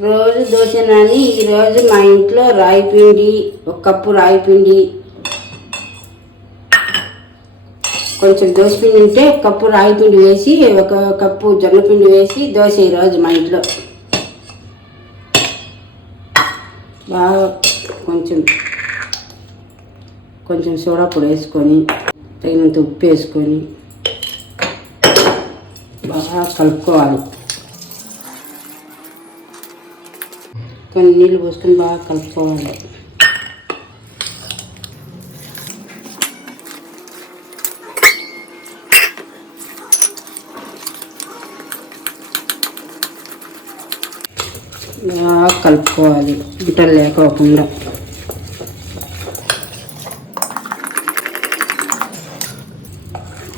రోజు దోశనని ఈరోజు మా ఇంట్లో రాయి పిండి, ఒక కప్పు రాయి పిండి, కొంచెం దోశ పిండి ఉంటే కప్పు రాయి పిండి వేసి, ఒక కప్పు జొన్న పిండి వేసి దోశ ఈరోజు మా ఇంట్లో. బాగా కొంచెం సోడా పొడి వేసుకొని, తగినంత ఉప్పు వేసుకొని బాగా కలుపుకోవాలి. కొన్ని నీళ్ళు పోసుకొని బాగా కలుపుకోవాలి. బాగా కలుపుకోవాలి, గుంటలు లేకోకుండా.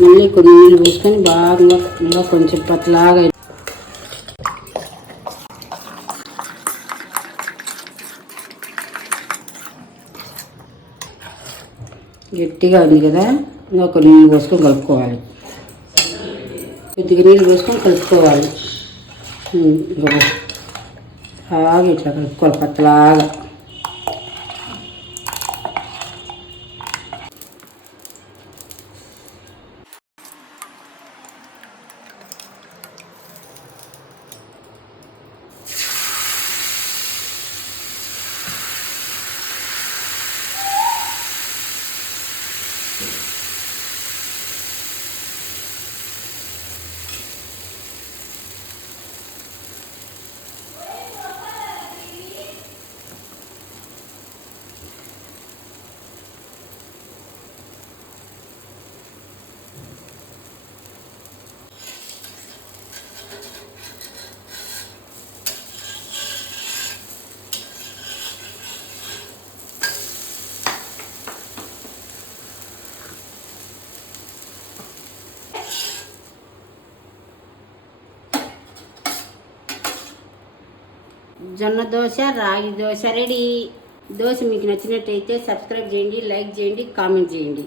మళ్ళీ కొన్ని నీళ్ళు పోసుకొని బాగా ఇంకా కొంచెం పతలాగా గట్టిగా ఉంది కదా, ఇంకా కొన్ని నీళ్ళు పోసుకొని కలుపుకోవాలి. కొద్దిగా నీళ్ళు పోసుకొని కలుపుకోవాలి. బాగా ఇట్లా కలుపుకోవాలి పతలాగా. జొన్న దోశ, రాగి దోశ రెడీ. దోశ మీకు నచ్చినట్టయితే సబ్స్క్రైబ్ చేయండి, లైక్ చేయండి, కామెంట్ చేయండి.